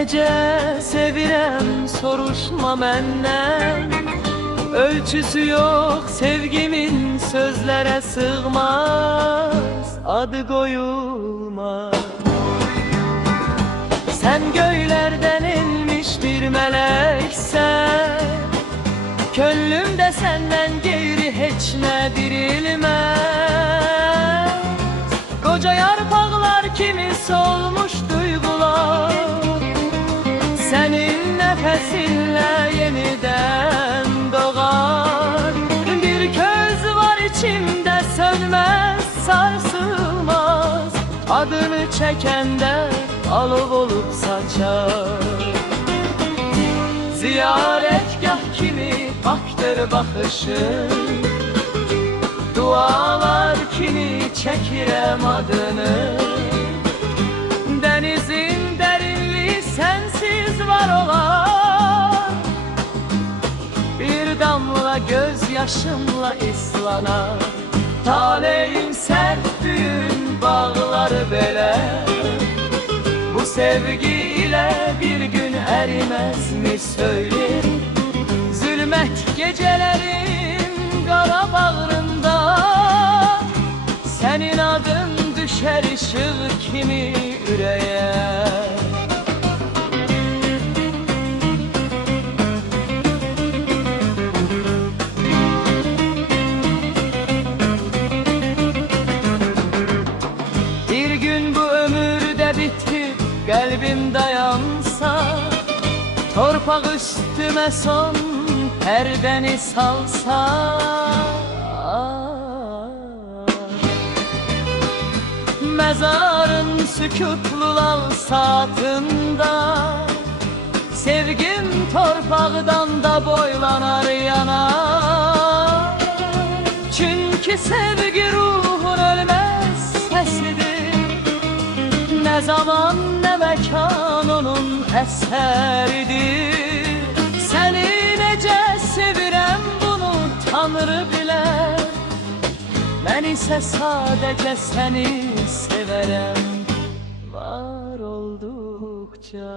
necə sevirəm soruşma məndən. Ölçüsü yox sevgimin sözlərə sığmaz, adı qoyulmaz. Sən göylərdən inmiş bir mələksən, könlümdə səndən qeyri heç nə dirilməz. Qoca yarpaqlar kimi solmuş duyğular, sənin nəfəsinlə yenidən doğar. Bir köz var içimdə sönməz, sarsılmaz, adını çəkəndə alov olub saçar. Ziyarətgah kimi baktır baxışın, dualar kimi çəkirəm adını. Dənizin dərinliği sənsiz var olar, bir damla göz yaşımla islanar. Taleyim sərt düğün bağları belə, bu sevgi ilə bir gün ərimez mi söyler? Zülmət gecələrin qara bağrında, sənin adın düşər işıq kimi ürəyə. Bir gün bu ömürdə bitib qəlbim dayansa, torpaq üstümə son pərdəni salsa, məzarın sükutlu lal saatında, sevgim torpaqdan da boylanar yanar. Çünkü sevgi ruhun ölmez səsidir, nə zaman nə məkan onun əsəridir. Səni necə sevirəm bunu Tanrı bilər, mən isə sadəcə səni sevərəm var olduqca.